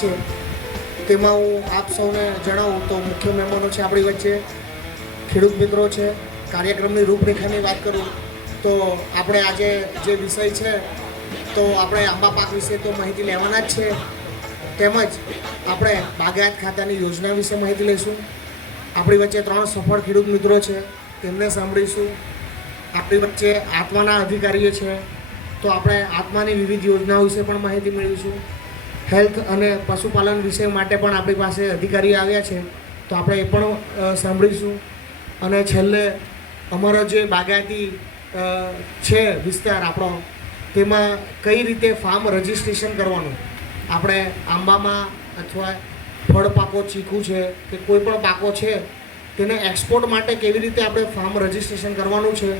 છે. તેમાં હું આપ સૌને જણાવું તો મુખ્ય મહેમાનો છે આપણી વચ્ચે ખેડૂત મિત્રો છે, કાર્યક્રમની રૂપરેખાની વાત કરું તો આપણે આજે જે વિષય છે, તો આપણે આંબા પાક વિશે તો માહિતી લેવાના જ છે. તેમજ આપણે બાગાયત ખાતાની યોજના વિશે માહિતી લઈશું. આપણી વચ્ચે ત્રણ સફળ ખેડૂત મિત્રો છે, તેમને સાંભળીશું. આપણી વચ્ચે આત્માના અધિકારીઓ છે, તો આપણે આત્માની વિવિધ યોજનાઓ વિશે પણ માહિતી મેળવીશું. હેલ્થ અને પશુપાલન વિષય માટે પણ આપણી પાસે અધિકારી આવ્યા છે. તો આપણે એ પણ સાંભળીશું. અને છેલ્લે અમારો જે બાગાયતી છે વિસ્તાર આપણો, તેમાં કઈ રીતે ફાર્મ રજિસ્ટ્રેશન કરવાનું? આપણે આંબામાં અથવા ફળ પાકો ચીકુ છે કે કોઈ પણ પાકો છે, તેને એક્સપોર્ટ માટે કેવી રીતે આપણે ફાર્મ રજિસ્ટ્રેશન કરવાનું છે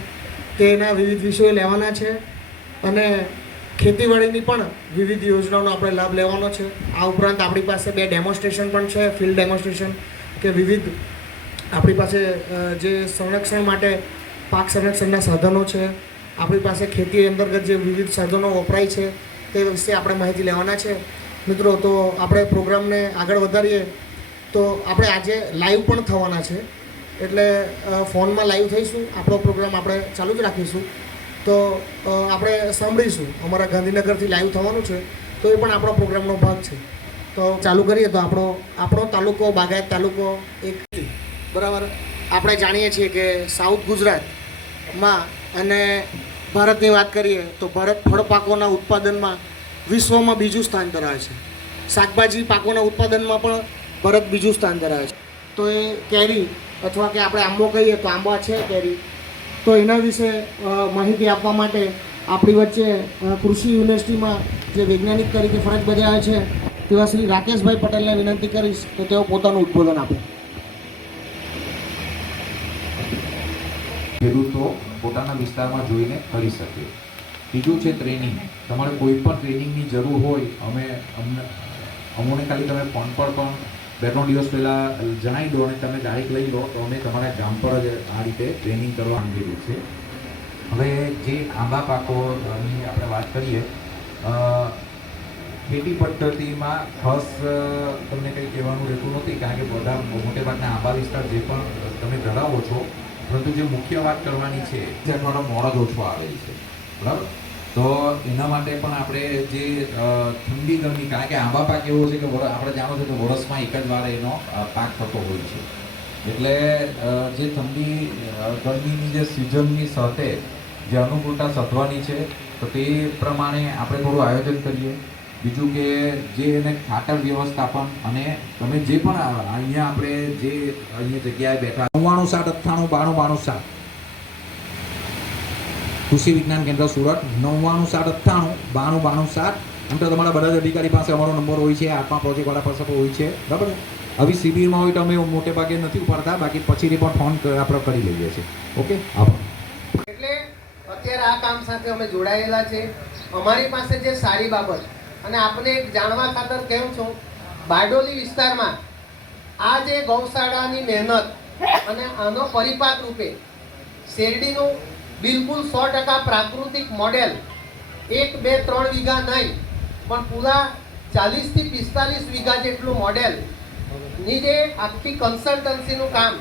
તેના વિવિધ વિષયો લેવાના છે. અને ખેતીવાડીની પણ વિવિધ યોજનાઓનો આપણે લાભ લેવાનો છે. આ ઉપરાંત આપણી પાસે બે ડેમોન્સ્ટ્રેશન પણ છે ફિલ્ડ ડેમોન્સ્ટ્રેશન કે વિવિધ આપણી પાસે જે સંરક્ષણ માટે પાક સંરક્ષણના સાધનો છે. આપણી પાસે ખેતી અંતર્ગત જે વિવિધ સાધનો વપરાય છે, તે વિશે આપણે માહિતી લેવાના છે. મિત્રો, તો આપણે પ્રોગ્રામને આગળ વધારીએ, તો આપણે આજે લાઈવ પણ થવાના છે. એટલે ફોનમાં લાઈવ થઈશું. આપણો પ્રોગ્રામ આપણે ચાલુ જ રાખીશું. તો આપણે સાંભળીશું. અમારા ગાંધીનગરથી લાઈવ થવાનું છે, તો એ પણ આપણો પ્રોગ્રામનો ભાગ છે. તો ચાલુ કરીએ તો આપણો આપણો તાલુકો, બાગાયત તાલુકો એક બરાબર? આપણે જાણીએ છીએ કે સાઉથ ગુજરાતમાં અને ભારતની વાત કરીએ તો ભારત ફળ પાકોના ઉત્પાદનમાં વિશ્વમાં બીજું સ્થાન ધરાવે છે. શાકભાજી પાકોના ઉત્પાદનમાં પણ ભારત બીજું સ્થાન ધરાવે છે. તો એ કેરી, અથવા કે આપણે આંબો કહીએ તો આંબા છે કેરી. તો એના વિશે માહિતી આપવા માટે આપણી વચ્ચે કૃષિ યુનિવર્સિટીમાં જે વૈજ્ઞાનિક તરીકે ફરજ બજાવે છે, તેવા શ્રી રાકેશભાઈ પટેલને વિનંતી કરીશ કે તેઓ પોતાનું ઉદબોધન આપે. ખેડૂતો પોતાના વિસ્તારમાં જોઈને કરી શકે. બીજું છે ટ્રેનિંગ તમારે કોઈ પણ ટ્રેનિંગની જરૂર હોય, અમે અમને, અમોને ખાલી તમે ફોન પર પણ બે ત્રણ દિવસ પહેલાં જણાવી દો અને તમે તારીખ લઈ લો તો અમે તમારા ગામ પર જ આ રીતે ટ્રેનિંગ કરવા માંગેલું છે હવે જે આંબા પાકોની આપણે વાત કરીએ ખેતી પદ્ધતિમાં ખાસ તમને કંઈ કહેવાનું રહેતું નથી કારણ કે બધા મોટે ભાગના આંબા વિસ્તાર જે પણ તમે ધરાવો છો, પરંતુ જે મુખ્ય વાત કરવાની છે જે થોડો મોડો જ ઓછો આવેલ છે. બરાબર? તો એના માટે પણ આપણે જે ઠંડી ગરમી, કારણ કે આંબા પાક એવો છે કે આપણે જાણો છો કે વર્ષમાં એક જ વાર એનો પાક થતો હોય છે. એટલે જે ઠંડી ગરમીની જે સિઝનની સાથે જે અનુકૂળતા સધવાની છે, તો તે પ્રમાણે આપણે થોડું આયોજન કરીએ. બીજું કે જે એને ખાતર વ્યવસ્થાપન અને તમે જે પણ અહીંયા આપણે જે, અહીંયા જગ્યાએ બેઠા, નવ્વાણું સાત, અઠ્ઠાણું, બાણું બાણું સાત કૃષિ વિજ્ઞાન કેન્દ્ર સુરત, નવ્વાણું સાત અઠ્ઠાણું, બાણું બાણું સાત. આમ તો તમારા બધા જ અધિકારી પાસે અમારો નંબર હોય છે આત્મા પ્રોજેક્ટવાળા પાસે પણ હોય છે. બરાબર? આવી શિબિરમાં હોય તો અમે મોટે ભાગે નથી ઉપાડતા, બાકી પછીથી પણ ફોન આપણે કરી લઈએ છીએ. ઓકે? આભાર. એટલે અત્યારે આ કામ સાથે અમે જોડાયેલા છે. અમારી પાસે જે સારી બાબત. અને આપને એક જાણવા ખાતર કહું છું, બારડોલી વિસ્તારમાં આ જે ગૌશાળાની મહેનત અને આનો પરિપાક રૂપે શેરડીનું બિલકુલ સો ટકા પ્રાકૃતિક મોડેલ. એક, બે, ત્રણ વીઘા નહીં, પણ પૂરા ચાલીસથી પિસ્તાલીસ વીઘા જેટલું મોડેલ. ની જે આખી કન્સલ્ટન્સીનું કામ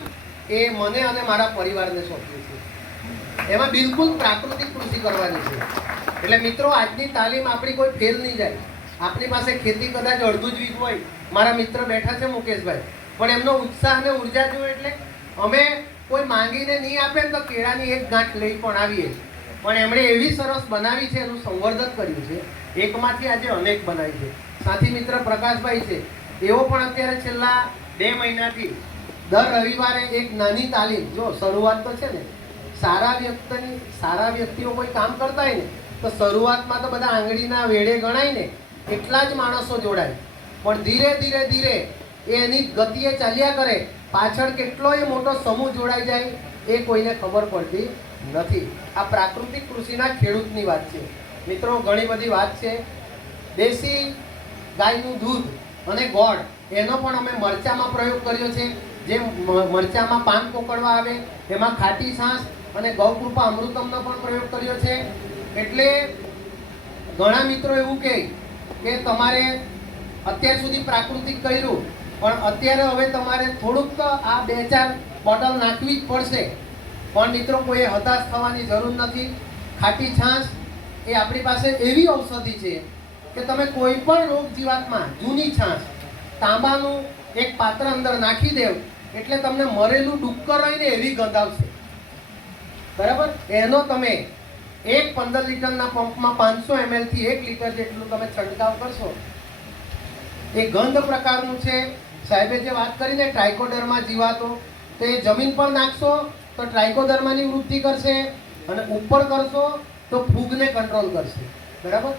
એ મને અને મારા પરિવારને સોંપ્યું છે. એમાં બિલકુલ પ્રાકૃતિક કૃષિ કરવાની છે. એટલે મિત્રો, આજની તાલીમ આપણી કોઈ ફેલ નહીં જાય. આપણી પાસે ખેતી કદાચ અડધું જ વીક હોય. મારા મિત્ર બેઠા છે મુકેશભાઈ. પણ એમનો ઉત્સાહ અને ઊર્જા જોયો એટલે અમે કોઈ માંગીને નહીં આપે ને તો કેળાની એક ગાંઠ લઈ પણ આવીએ. પણ એમણે એવી સરસ બનાવી છે, એનું સંવર્ધન કર્યું છે. એકમાંથી આજે અનેક બનાવી છે. સાથી મિત્ર પ્રકાશભાઈ છે. એવો પણ અત્યારે છેલ્લા બે મહિનાથી દર રવિવારે એક નાની તાલીમ, જો શરૂઆત તો છે ને, સારા વ્યક્તિની, સારા વ્યક્તિઓ કોઈ કામ કરતા હોય ને, તો શરૂઆતમાં તો બધા આંગળીના વેડે ગણાય ને, એટલા જ માણસો જોડાય. પણ ધીરે ધીરે ધીરે એ એની ગતિએ ચાલ્યા કરે પાછળ કેટલોય મોટો સમૂહ જોડાઈ જાય એ કોઈને ખબર પડતી નથી. આ પ્રાકૃતિક કૃષિના ખેડૂતની વાત છે. મિત્રો, ઘણી બધી વાત છે. દેશી ગાયનું દૂધ અને ગોળ, એનો પણ અમે મરચામાં પ્રયોગ કર્યો છે. જે મરચામાં પાન કોકડવા આવે, એમાં ખાટી છાશ અને ગૌકૃપા અમૃતમનો પણ પ્રયોગ કર્યો છે. એટલે ઘણા મિત્રો એવું કહે કે તમારે અત્યાર સુધી પ્રાકૃતિક કર્યું પણ અત્યારે હવે તમારે થોડુંક તો આ બે ચાર બોટલ નાખવી જ પડશે. પણ મિત્રો કોઈ હતાશ થવાની જરૂર નથી. ખાટી છાશ એ આપણી પાસે એવી ઔષધિ છે કે તમે કોઈ પણ રોગ જીવાતમાં જૂની છાશ, તાંબાનું એક પાત્ર અંદર નાખી દેવ એટલે તમને મરેલું ડુક્કર હોય ને એવી ગંધ બરાબર? એનો તમે એક પંદર લીટરના પંપમાં પાંચસો એમએલથી એક લીટર જેટલું તમે છંટકાવ કરશો. એ ગંધ પ્રકારનું છે. સાહેબે જે વાત કરીને ટ્રાયકોડરમાં જીવાતો, તો એ જમીન પર નાખશો, તો ટ્રાઇકોડર્માની વૃદ્ધિ કરશે અને ઉપર કરશો, તો ફૂગને કંટ્રોલ કરશે. બરાબર?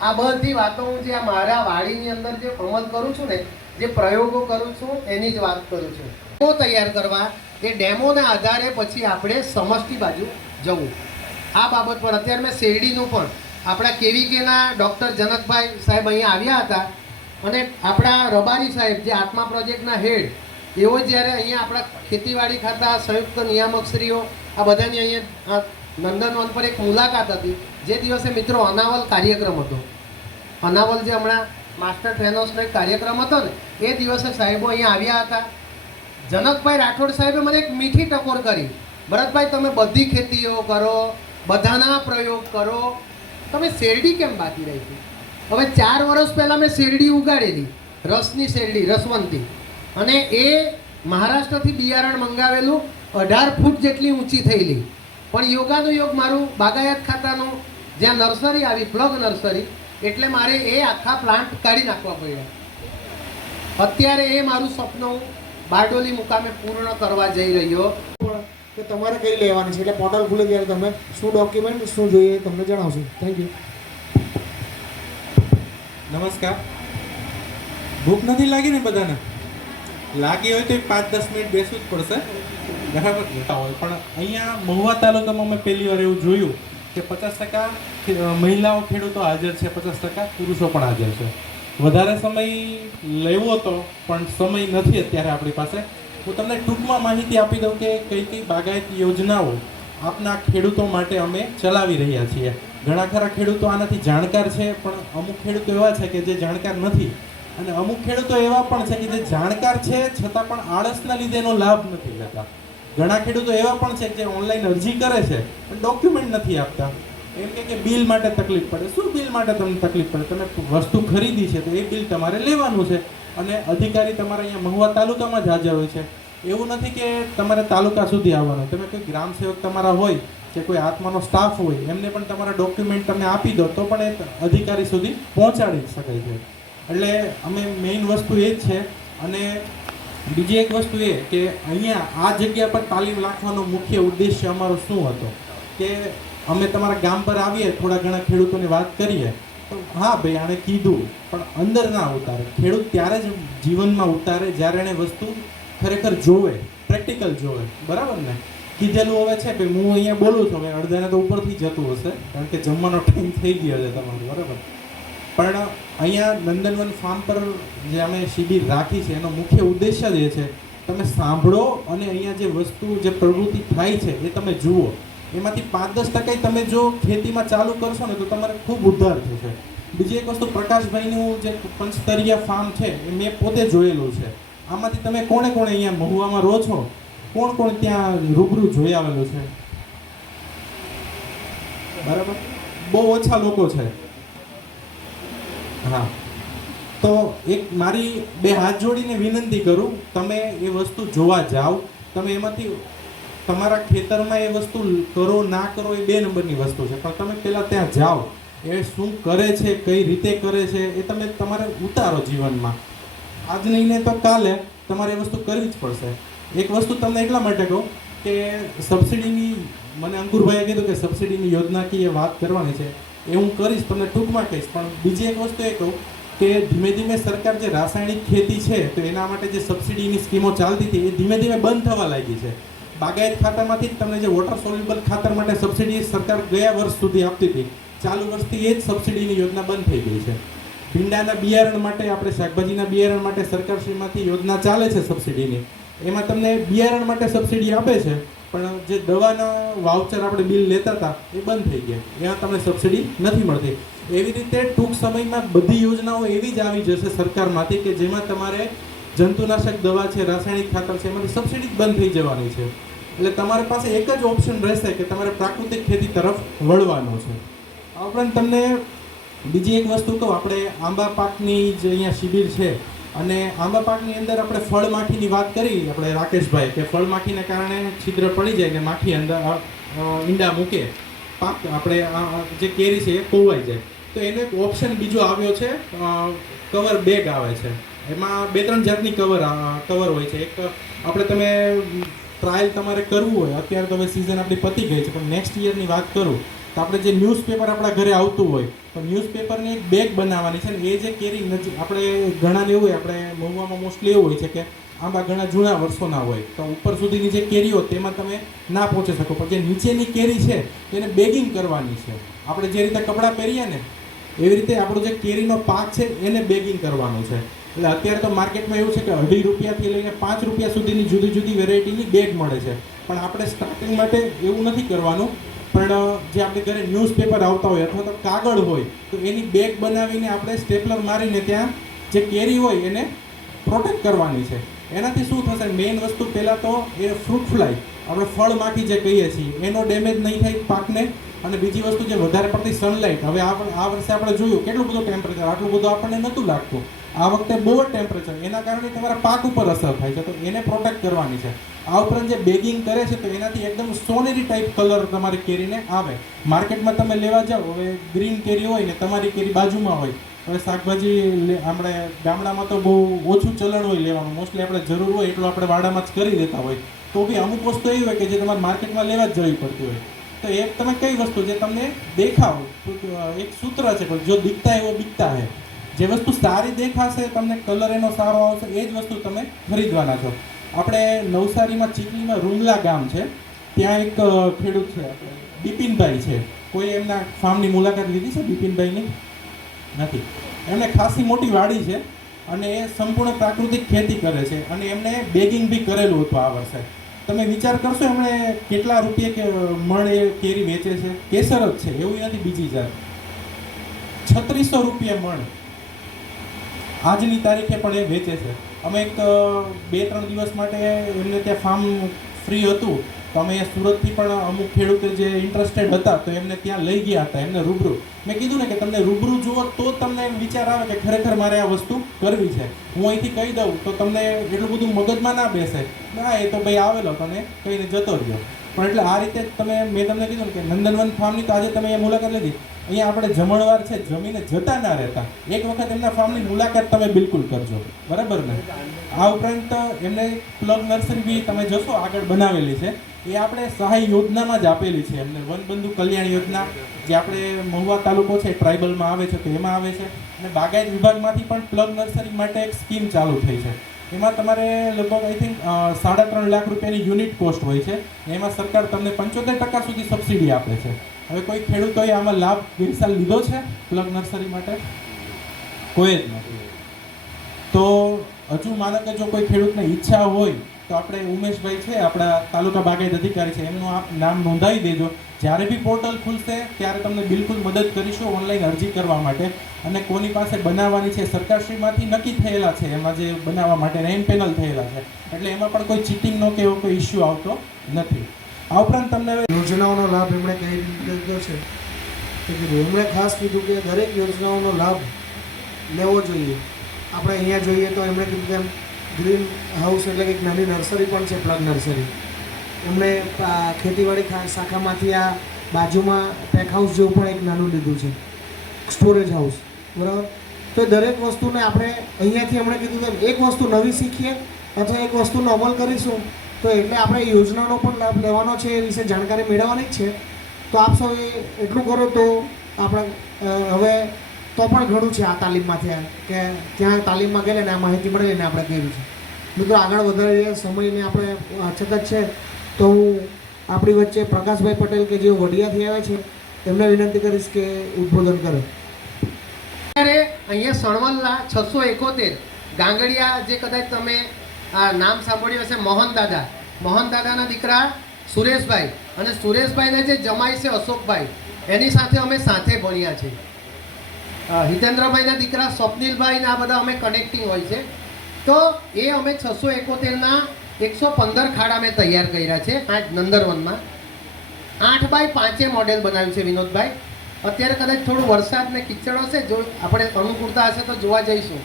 આ બધી વાતો હું જે આ મારા વાડીની અંદર જે અમલ કરું છું ને, જે પ્રયોગો કરું છું, એની જ વાત કરું છું. તો તૈયાર કરવા, એ ડેમોના આધારે પછી આપણે સમષ્ટિ બાજુ જવું. આ બાબત પર અત્યારે મેં શેરડીનું પણ, આપણા કેવીકેના ડૉક્ટર જનકભાઈ સાહેબ અહીંયા આવ્યા હતા અને આપણા રબારી સાહેબ, જે આત્મા પ્રોજેક્ટના હેડ એવો જ્યારે અહીંયા આપણા ખેતીવાડી ખાતા, સંયુક્ત નિયામકશ્રીઓ આ બધાની અહીંયા નંદનવન પર એક મુલાકાત હતી. જે દિવસે મિત્રો અનાવલ કાર્યક્રમ હતો. અનાવલ જે હમણાં માસ્ટર ટ્રેનર્સનો એક કાર્યક્રમ હતો ને, એ દિવસે સાહેબો અહીંયા આવ્યા હતા. જનકભાઈ રાઠોડ સાહેબે મને એક મીઠી ટકોર કરી. ભરતભાઈ, તમે બધી ખેતીઓ કરો, બધાના પ્રયોગ કરો. તમે શેરડી કેમ બાકી રહી હતી હવે ચાર વર્ષ પહેલાં મેં શેરડી ઉગાડેલી, રસની શેરડી, રસવંતી. અને એ મહારાષ્ટ્રથી બિયારણ મંગાવેલું, અઢાર ફૂટ જેટલી ઊંચી થયેલી. પણ યોગાનું યોગ મારું બાગાયત ખાતાનું, જ્યાં નર્સરી આવી, પ્લગ નર્સરી, એટલે મારે એ આખા પ્લાન્ટ કાઢી નાખવા પડ્યા. અત્યારે એ મારું સપનું હું બારડોલી મુકામે પૂર્ણ કરવા જઈ રહ્યો. કે તમારે કઈ લેવાની છે? એટલે પોર્ટલ ખુલે ત્યારે તમે શું ડોક્યુમેન્ટ શું જોઈએ તમને જણાવશું. થેન્ક યુ નમસ્કાર. ભૂખ નથી લાગી ને બધાને? લાગી હોય તો પાંચ દસ મિનિટ બેસવું જ પડશે. બરાબર? હોય. પણ અહીંયા મહુવા તાલુકામાં મેં પહેલી વાર એવું જોયું કે પચાસ ટકા મહિલાઓ ખેડૂતો હાજર છે, પચાસ ટકા પુરુષો પણ હાજર છે. વધારે સમય લેવો તો પણ સમય નથી અત્યારે આપણી પાસે. હું તમને ટૂંકમાં માહિતી આપી દઉં કે કઈ કઈ બાગાયતી યોજનાઓ આપના ખેડૂતો માટે અમે ચલાવી રહ્યા છીએ. ઘણા ખરા ખેડૂતો આનાથી જાણકાર છે, પણ અમુક ખેડૂતો એવા છે કે જે જાણકાર નથી. અને અમુક ખેડૂતો એવા પણ છે કે જે જાણકાર છે, છતાં પણ આળસના લીધે એનો લાભ નથી લેતા. ઘણા ખેડૂતો એવા પણ છે કે જે ઓનલાઈન અરજી કરે છે, પણ ડોક્યુમેન્ટ નથી આપતા. એમ કે કે બિલ માટે તકલીફ પડે. શું બિલ માટે તમને તકલીફ પડે? તમે વસ્તુ ખરીદી છે તો એ બિલ તમારે લેવાનું છે. અને અધિકારી તમારા અહીંયા મહુવા તાલુકામાં જ હાજર હોય છે. એવું નથી કે તમારે તાલુકા સુધી આવવાનું. તમે કોઈ ગ્રામ સેવક તમારા હોય કે કોઈ આત્માનો સ્ટાફ હોય, એમને પણ તમારા ડોક્યુમેન્ટ તમે આપી દો, તો પણ એ અધિકારી સુધી પહોંચાડી શકાય છે. એટલે અમે મેઇન વસ્તુ એ જ છે. અને બીજી એક વસ્તુ એ કે અહીંયા આ જગ્યા પર તાલીમ રાખવાનો મુખ્ય ઉદ્દેશ્ય અમારો શું હતો? કે અમે તમારા ગામ પર આવીએ, થોડા ઘણા ખેડૂતોની વાત કરીએ, તો હા ભાઈ, આણે કીધું, પણ અંદર ના ઉતારે. ખેડૂત ત્યારે જ જીવનમાં ઉતારે જ્યારે એણે વસ્તુ ખરેખર જોવે પ્રેક્ટિકલ જોવે. બરાબર ને? કીધેલું હવે છે કે હું અહીંયા બોલું છું, હવે અડધાને તો ઉપરથી જતું હશે, કારણ કે જમવાનો ટાઈમ થઈ ગયો છે તમારો, બરાબર? પણ અહીંયા નંદનવન ફાર્મ પર જે અમે શિબિર રાખી છે, એનો મુખ્ય ઉદ્દેશ્ય જ એ છે, તમે સાંભળો અને અહીંયા જે વસ્તુ, જે પ્રવૃત્તિ થાય છે, એ તમે જુઓ. એમાંથી પાંચ દસ ટકા તમે જો ખેતીમાં ચાલુ કરશો ને, તો તમારે ખૂબ ઉદ્ધાર થશે. બીજી એક વસ્તુ, પ્રકાશભાઈનું જે પંચતરિયા ફાર્મ છે, એ મેં પોતે જોયેલું છે. આમાંથી તમે કોણે કોણે અહીંયા મહુવામાં રહો છો? કોણ કોણ ત્યાં રૂબરૂ જોઈ આવેલું છે? બરાબર? બહુ ઓછા લોકો છે. હા. તો એક મારી બે હાથ જોડીને વિનંતી કરું, તમે એ વસ્તુ જોવા જાઓ. તમે એમાંથી તમારા ખેતરમાં એ વસ્તુ કરો, ના કરો, એ બે નંબરની વસ્તુ છે. પણ તમે પહેલાં ત્યાં જાઓ. એ શું કરે છે, કઈ રીતે કરે છે, એ તમે તમારે ઉતારો જીવનમાં. આજ નહીં ને તો કાલે તમારે એ વસ્તુ કરવી જ પડશે. એક વસ્તુ તમને એટલા માટે કહું કે સબસિડીની, મને અંકુરભાઈએ કીધું કે સબસિડીની યોજનાકીય વાત કરવાની છે, એ હું કરીશ, તમને ટૂંકમાં કહીશ. પણ બીજી એક વસ્તુ એ કહું કે ધીમે ધીમે સરકાર જે રાસાયણિક ખેતી છે, તો એના માટે જે સબસિડીની સ્કીમો ચાલતી હતી, એ ધીમે ધીમે બંધ થવા લાગી છે. બાગાયત ખાતામાંથી તમને જે વોટર સોલ્યુબલ ખાતર માટે સબસિડી સરકાર ગયા વર્ષ સુધી આપતી હતી, ચાલુ વર્ષથી એ જ સબસિડીની યોજના બંધ થઈ ગઈ છે. ભીંડાના બિયારણ માટે, આપણે શાકભાજીના બિયારણ માટે સરકારશ્રીમાંથી યોજના ચાલે છે સબસિડીની. એમાં તમને બિયારણ માટે સબસિડી આપે છે, પણ જે દવાના વાઉચર આપણે બિલ લેતા હતા, એ બંધ થઈ ગયા. એમાં તમને સબસિડી નથી મળતી. એવી રીતે ટૂંક સમયમાં બધી યોજનાઓ એવી જ આવી જશે સરકારમાંથી કે જેમાં તમારે જંતુનાશક દવા છે, રાસાયણિક ખાતર છે, એમાંથી સબસિડી બંધ થઈ જવાની છે. એટલે તમારી પાસે એક જ ઓપ્શન રહેશે કે તમારે પ્રાકૃતિક ખેતી તરફ વળવાનો છે. આ ઉપરાંત તમને બીજી એક વસ્તુ તો આપણે આંબા પાકની જે અહીંયા શિબિર છે. અને આંબા પાકની અંદર આપણે ફળ માખીની વાત કરી, આપણે રાકેશભાઈ, કે ફળ માખીને કારણે છિદ્ર પડી જાય ને માખી અંદર ઈંડા મૂકે. પાક, આપણે જે કેરી છે એ કોવાઈ જાય. તો એનો એક ઓપ્શન બીજો આવ્યો છે કવર બેગ આવે છે. એમાં બે ત્રણ જાતની કવર કવર હોય છે. એક, આપણે તમે ટ્રાયલ તમારે કરવું હોય, અત્યારે તો હવે સિઝન આપણી પતી ગઈ છે, પણ નેક્સ્ટ યરની વાત કરું, તો આપણે જે ન્યૂઝપેપર આપણા ઘરે આવતું હોય તો ન્યૂઝપેપરની એક બેગ બનાવવાની છે ને એ જે કેરી નજીક આપણે ઘણાને એવું હોય, આપણે મહુવામાં મોસ્ટલી એવું હોય છે કે આંબા ઘણા જૂના વર્ષોના હોય. તો ઉપર સુધીની જે કેરીઓ તેમાં તમે ના પહોંચી શકો. પણ જે નીચેની કેરી છે, તેને બેગિંગ કરવાની છે. આપણે જે રીતે કપડાં પહેરીએ ને, એવી રીતે આપણો જે કેરીનો પાક છે, એને બેગિંગ કરવાનું છે. એટલે અત્યારે તો માર્કેટમાં એવું છે કે અઢી રૂપિયાથી લઈને પાંચ રૂપિયા સુધીની જુદી જુદી વેરાયટીની બેગ મળે છે. પણ આપણે સ્ટાર્ટિંગ માટે એવું નથી કરવાનું. પણ જે આપણે ઘરે ન્યૂઝપેપર આવતા હોય અથવા તો કાગળ હોય, તો એની બેગ બનાવીને આપણે સ્ટેપલર મારીને ત્યાં જે કેરી હોય એને પ્રોટેક્ટ કરવાની છે. એનાથી શું થશે? મેઇન વસ્તુ પહેલાં તો એ ફ્રૂટ ફ્લાય આપણે ફળ માખી જે કહીએ છીએ, એનો ડેમેજ નહીં થાય પાકને અને બીજી વસ્તુ જે વધારે પડતી સનલાઇટ હવે આ આ વર્ષે આપણે જોયું કેટલું બધું ટેમ્પરેચર આટલું બધું આપણને નહોતું લાગતું. આ વખતે બહુ જ ટેમ્પરેચર એના કારણે તમારા પાક ઉપર અસર થાય છે, તો એને પ્રોટેક્ટ કરવાની છે. આ ઉપરાંત જે બેગિંગ કરે છે, તો એનાથી એકદમ સોનેરી ટાઈપ કલર તમારી કેરીને આવે. માર્કેટમાં તમે લેવા જાઓ, હવે ગ્રીન કેરી હોય ને તમારી કેરી બાજુમાં હોય, હવે શાકભાજી આપણે ગામડામાં તો બહુ ઓછું ચલણ હોય લેવાનું મોસ્ટલી આપણે જરૂર હોય એટલું આપણે વાડામાં જ કરી દેતા હોય. તો બી અમુક વસ્તુ એવી હોય કે જે તમારે માર્કેટમાં લેવા જ જવી પડતી હોય. તો એક તમે કઈ વસ્તુ જે તમને દેખાવ એક સૂત્ર છે, પણ જો દીખતા એવો બીકતા હે જે વસ્તુ સારી દેખાશે, તમને કલર એનો સારો આવશે, એ જ વસ્તુ તમે ખરીદવાના છો. આપણે નવસારીમાં ચીકલીમાં રૂંગલા ગામ છે. ત્યાં એક ખેડૂત છે આપણે, બિપિનભાઈ છે. કોઈ એમના ફાર્મની મુલાકાત લીધી છે બિપિનભાઈની? નથી. એમને ખાસી મોટી વાડી છે અને એ સંપૂર્ણ પ્રાકૃતિક ખેતી કરે છે અને એમને બેગિંગ બી કરેલું હતું આ વર્ષે. તમે વિચાર કરશો એમણે કેટલા રૂપિયે કે મણ એ કેરી વેચે છે? કેસર જ છે, એવું નથી બીજી જાત. છત્રીસો રૂપિયા મણ. આજની તારીખે પણ એ વેચે છે. અમે એક બે, ત્રણ દિવસ માટે એમને ત્યાં ફાર્મ ફ્રી હતું. તો અમે સુરતથી પણ અમુક ખેડૂતો જે ઇન્ટરેસ્ટેડ હતા, તો એમને ત્યાં લઈ ગયા હતા, એમને રૂબરૂ. મેં કીધું ને કે તમને રૂબરૂ જુઓ તો તમને એમ વિચાર આવે કે ખરેખર મારે આ વસ્તુ કરવી છે. હું અહીંથી કહી દઉં તો તમને એટલું બધું મગજમાં ના બેસે. ના, એ તો ભાઈ આવેલો તને કહીને જતો રહ્યો. પણ એટલે આ રીતે તમે, મેં તમને કીધું ને કે નંદનવન ફાર્મની તો આજે તમે અહીંયા મુલાકાત લીધી. અહીંયા આપણે જમણવાર છે, જમીને જતા ના રહેતા. એક વખત એમના ફાર્મની મુલાકાત તમે બિલકુલ કરજો. બરાબર ને? આ ઉપરાંત એમને પ્લગ નર્સરી બી તમે જશો, આગળ બનાવેલી છે. એ આપણે સહાય યોજનામાં જ આપેલી છે એમને. વનબંધુ કલ્યાણ યોજના, જે આપણે મહુવા તાલુકો છે ટ્રાઇબલમાં આવે છે, તો એમાં આવે છે. અને બાગાયત વિભાગમાંથી પણ પ્લગ નર્સરી માટે એક સ્કીમ ચાલુ થઈ છે. એમાં તમારે લગભગ આઈ થિંક સાડા ત્રણ લાખ રૂપિયાની યુનિટ કોસ્ટ હોય છે. એમાં સરકાર તમને પંચોતેર ટકા સુધી સબસિડી આપે છે. હવે કોઈ ખેડૂતોએ આમાં લાભ વિરસાલ લીધો છે પ્લગ નર્સરી માટે? કોઈ જ નથી. તો હજુ માનો કે જો કોઈ ખેડૂતને ઈચ્છા હોય, તો આપણે ઉમેશભાઈ છે, આપણા તાલુકા બાગાયત અધિકારી છે, એમનું આપ નામ નોંધાવી દેજો. જ્યારે બી પોર્ટલ ખુલશે, ત્યારે તમને બિલકુલ મદદ કરીશું ઓનલાઈન અરજી કરવા માટે. અને કોની પાસે બનાવવાની છે, સરકારશ્રીમાંથી નક્કી થયેલા છે, એમાં જે બનાવવા માટે રેન પેનલ થયેલા છે. એટલે એમાં પણ કોઈ ચીટિંગનો કે એવો કોઈ ઇસ્યુ આવતો નથી. આ ઉપરાંત તમને હવે યોજનાઓનો લાભ એમણે કઈ રીતે લીધો છે? તો કીધું એમણે ખાસ કીધું કે દરેક યોજનાઓનો લાભ લેવો જોઈએ. આપણે અહીંયા જોઈએ તો એમણે કીધું તેમ ગ્રીન હાઉસ એટલે કે એક નાની નર્સરી પણ છે પ્લગ નર્સરી. એમણે ખેતીવાડી શાખામાંથી આ બાજુમાં પેક હાઉસ જેવું પણ એક નાનું લીધું છે. Storage house. બરાબર? તો દરેક વસ્તુને આપણે અહીંયાથી એમણે કીધું તેમ એક વસ્તુ નવી શીખીએ અથવા એક વસ્તુનો અમલ કરીશું તો એટલે આપણે યોજનાનો પણ લાભ લેવાનો છે, એ વિશે જાણકારી મેળવવાની જ છે. તો આપ સૌ એટલું કરો તો આપણે હવે તો પણ ઘણું છે આ તાલીમમાંથી કે ત્યાં તાલીમમાં ગયેલા ને આ માહિતી મળેલી આપણે કર્યું છે. મિત્રો, આગળ વધારે સમયને આપણે અછત જ છે. તો હું આપણી વચ્ચે પ્રકાશભાઈ પટેલ કે જેઓ વડિયાથી આવે છે, એમને વિનંતી કરીશ કે ઉદ્બોધન કરે. અત્યારે અહીંયા સણવલના છસો એકોતેર ગાંગડિયા જે કદાચ તમે નામ સાંભળ્યું હશે મોહન દાદા. મોહન દાદાના દીકરા સુરેશભાઈ. અને સુરેશભાઈને જે જમાઈ છે અશોકભાઈ, એની સાથે અમે સાથે ભણ્યા છે. હિતેન્દ્રભાઈના દીકરા સ્વપ્નિલભાઈ ને આ બધા અમે કનેક્ટિંગ હોય છે. તો એ અમે છસો એકોતેરના એકસો પંદર ખાડા મેં તૈયાર કર્યા છે આ નંદરવનમાં આઠ બાય પાંચે મોડેલ બનાવ્યું છે વિનોદભાઈ. અત્યારે કદાચ થોડું વરસાદ ને કિચડ હશે, જો આપણે અનુકૂળતા હશે તો જોવા જઈશું.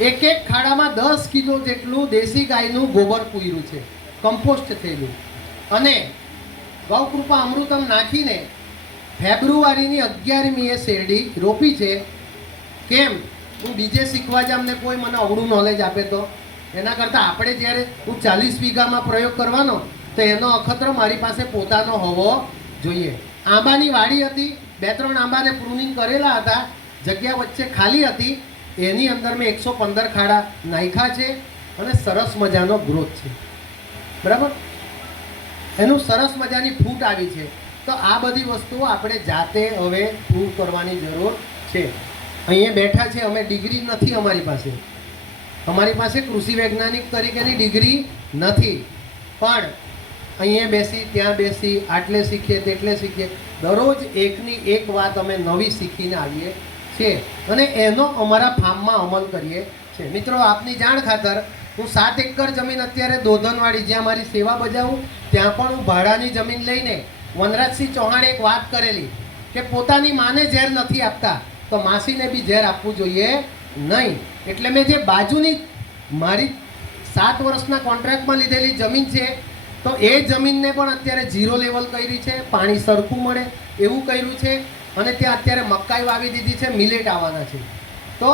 એક એક ખાડામાં દસ કિલો જેટલું દેશી ગાયનું ગોબર પૂર્યું છે કમ્પોસ્ટ થયેલું. અને ગૌકૃપા અમૃતમ નાખીને ફેબ્રુઆરીની અગિયારમીએ શેરડી રોપી છે. કેમ? હું બીજે શીખવા જામને કોઈ મને અવળું નોલેજ આપે તો. એના કરતાં આપણે જ્યારે હું ચાલીસ વીઘામાં પ્રયોગ કરવાનો, તો એનો અખતરો મારી પાસે પોતાનો હોવો જોઈએ. આંબાની વાડી હતી, બે ત્રણ આંબાને પ્રૂનિંગ કરેલા હતા, જગ્યા વચ્ચે ખાલી હતી એની અંદર મેં એકસો પંદર ખાડા નાખ્યા છે અને સરસ મજાનો ગ્રોથ છે. બરાબર? એનું સરસ મજાની ફૂટ આવી છે. તો આ બધી વસ્તુઓ આપણે જાતે હવે પ્રૂવ કરવાની જરૂર છે. અહીંયા બેઠા છે, અમે ડિગ્રી નથી અમારી પાસે. અમારી પાસે કૃષિ વૈજ્ઞાનિક તરીકેની ડિગ્રી નથી. પણ અહીંયા બેસી, ત્યાં બેસી, આટલે શીખીએ, તેટલે શીખીએ. દરરોજ એકની એક વાત અમે નવી શીખીને આવીએ. છીએ અને એનો અમારા ફાર્મમાં અમલ કરીએ છીએ મિત્રો, આપની જાણ ખાતર હું સાત એકર જમીન અત્યારે દોધનવાડી, જ્યાં મારી સેવા બજાવું, ત્યાં પણ હું ભાડાની જમીન લઈને વનરાજસિંહ ચૌહાણે એક વાત કરેલી કે પોતાની માને ઝેર નથી આપતા, તો માસીને બી ઝેર આપવું જોઈએ નહીં. એટલે મેં જે બાજુની મારી સાત વર્ષના કોન્ટ્રાક્ટમાં લીધેલી જમીન છે, તો એ જમીનને પણ અત્યારે ઝીરો લેવલ કરી છે, પાણી સરખું મળે એવું કર્યું છે. અને ત્યાં અત્યારે મકાઈ વાવી દીધી છે મિલેટ આવવાના છે. તો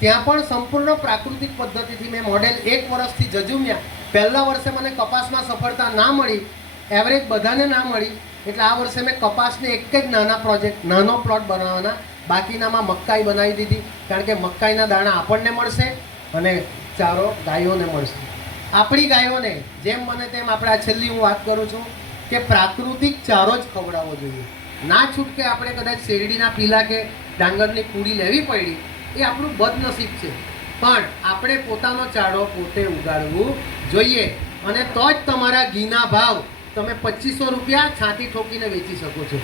ત્યાં પણ સંપૂર્ણ પ્રાકૃતિક પદ્ધતિથી મેં મોડેલ એક વર્ષથી જજુમ્યા. પહેલા વર્ષે મને કપાસમાં સફળતા ના મળી એવરેજ બધાને ના મળી, એટલે આ વર્ષે મેં કપાસને એક જ નાના પ્રોજેક્ટ નાનો પ્લોટ બનાવવાના. બાકીનામાં મકાઈ બનાવી દીધી, કારણ કે મકાઈના દાણા આપણને મળશે અને ચારો ગાયોને મળશે. આપણી ગાયોને, જેમ મને તેમ આપણે આ છેલ્લી હું વાત કરું છું કે પ્રાકૃતિક ચારો જ ખવડાવવો જોઈએ. ના છૂટકે આપણે કદાચ શેરડીના પીલા કે ડાંગરની પૂડી લેવી પડી, એ આપણું બદનસીબ છે. પણ આપણે પોતાનો ચાડો પોતે ઉગાડવું જોઈએ અને તો જ તમારા ઘીના ભાવ તમે પચીસો રૂપિયા છાતી ઠોકીને વેચી શકો છો.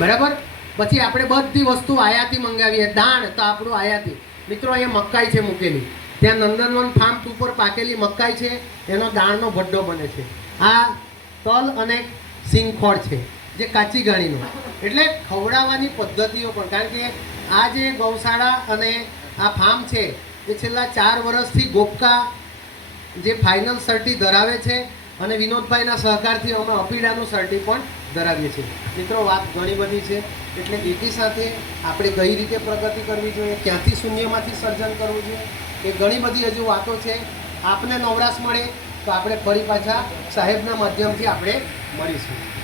બરાબર? પછી આપણે બધી વસ્તુ આયાતી મંગાવીએ દાણ તો આપણું આયાતી. મિત્રો, અહીંયા મકાઈ છે મૂકેલી. ત્યાં નંદનવન ફાર્મ ઉપર પાકેલી મકાઈ છે, એનો દાણનો ભડ્ડો બને છે. આ તલ અને સિંગખોળ છે. જે કાચી ગાણીનો. એટલે ખવડાવવાની પદ્ધતિઓ પણ, કારણ કે આ જે ગૌશાળા અને આ ફાર્મ છે, એ છેલ્લા ચાર વર્ષથી ગોપકા જે ફાઇનલ સર્ટી ધરાવે છે અને વિનોદભાઈના સહકારથી અમે અપીડાનું સર્ટી પણ ધરાવીએ છીએ. મિત્રો, વાત ઘણી બધી છે, એટલે એકી સાથે આપણે કઈ રીતે પ્રગતિ કરવી જોઈએ, ક્યાંથી શૂન્યમાંથી સર્જન કરવું જોઈએ, એ ઘણી બધી હજુ વાતો છે. આપને નવરાશ મળે તો આપણે ફરી પાછા સાહેબના માધ્યમથી આપણે મળીશું.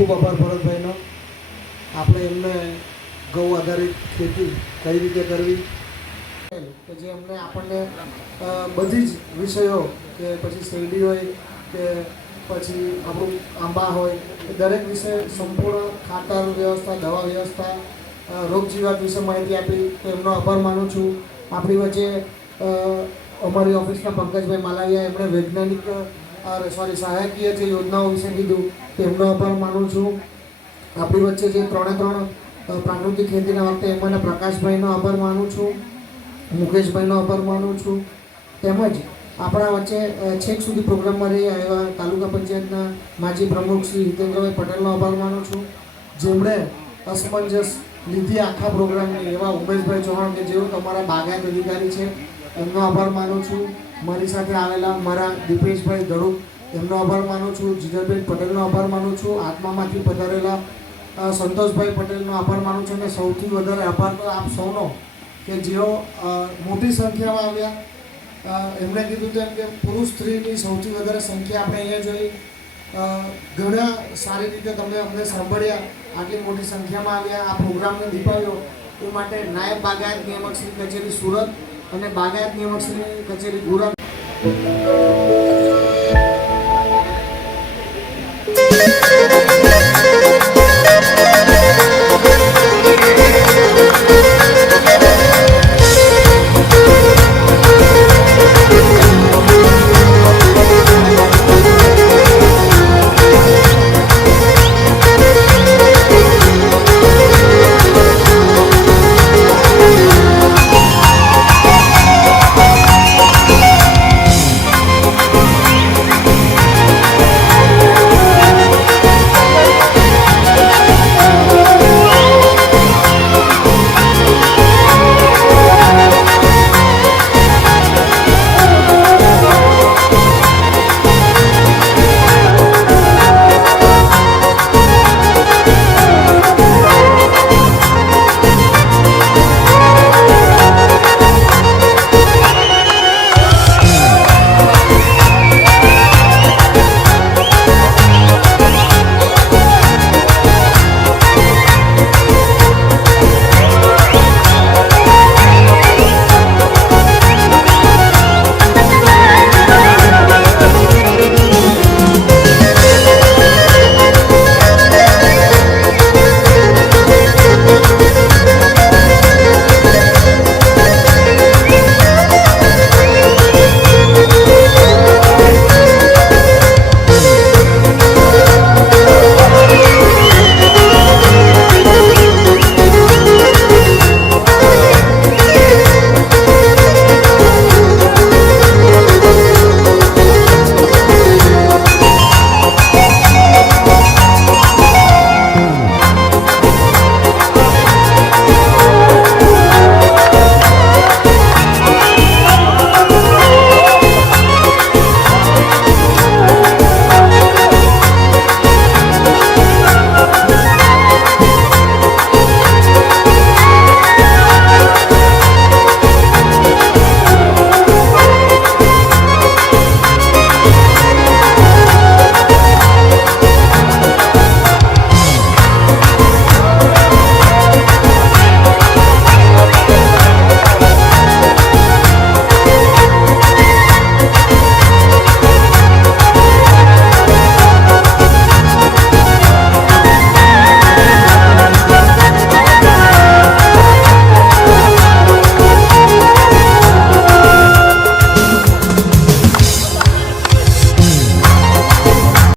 ખૂબ આભાર ભરતભાઈનો. આપણે એમને ગૌ આધારિત ખેતી કઈ રીતે કરવી? કે જે એમને આપણને બધી જ વિષયો કે પછી શેરડી હોય કે પછી આપણું આંબા હોય, એ દરેક વિષય સંપૂર્ણ ખાતર વ્યવસ્થા, દવા વ્યવસ્થા રોગજીવાત વિશે માહિતી આપી, તો એમનો આભાર માનું છું. આપણી વચ્ચે અમારી ઓફિસના પંકજભાઈ માલાવિયા, એમણે વૈજ્ઞાનિક સોરી સહાયકીય જે યોજનાઓ વિશે કીધું, તેમનો આભાર માનું છું. આપણી વચ્ચે જે ત્રણે ત્રણ પ્રાકૃતિક ખેતીના વખતે એમાંને પ્રકાશભાઈનો આભાર માનું છું, મુકેશભાઈનો આભાર માનું છું. તેમજ આપણા વચ્ચે છેક સુધી પ્રોગ્રામમાં રહી આવ્યા તાલુકા પંચાયતના માજી પ્રમુખ શ્રી હિતેન્દ્રભાઈ પટેલનો આભાર માનું છું. જેમણે અસમંજસ લીધી આખા પ્રોગ્રામની, એવા ઉમેશભાઈ ચૌહાણ કે જેઓ તમારા બાગાયત અધિકારી છે. એમનો આભાર માનું છું. મારી સાથે આવેલા મારા દીપેશભાઈ ધરૂપ એમનો આભાર માનું છું. જીજરબેન પટેલનો આભાર માનું છું. આત્મામાંથી પધારેલા સંતોષભાઈ પટેલનો આભાર માનું છું. અને સૌથી વધારે આભાર તો આપ સૌનો કે જેઓ મોટી સંખ્યામાં આવ્યા. એમણે કીધું તેમ કે પુરુષ સ્ત્રીની સૌથી વધારે સંખ્યા આપણે અહીંયા જોઈ. ઘણા સારી રીતે તમે અમને સાંભળ્યા. આટલી મોટી સંખ્યામાં આવ્યા. આ પ્રોગ્રામને દીપાવ્યો એ માટે નાયબ બાગાયત નિયામક શ્રી કચેરી સુરત અને બાગાયત નિયામક શ્રી કચેરી ગુરત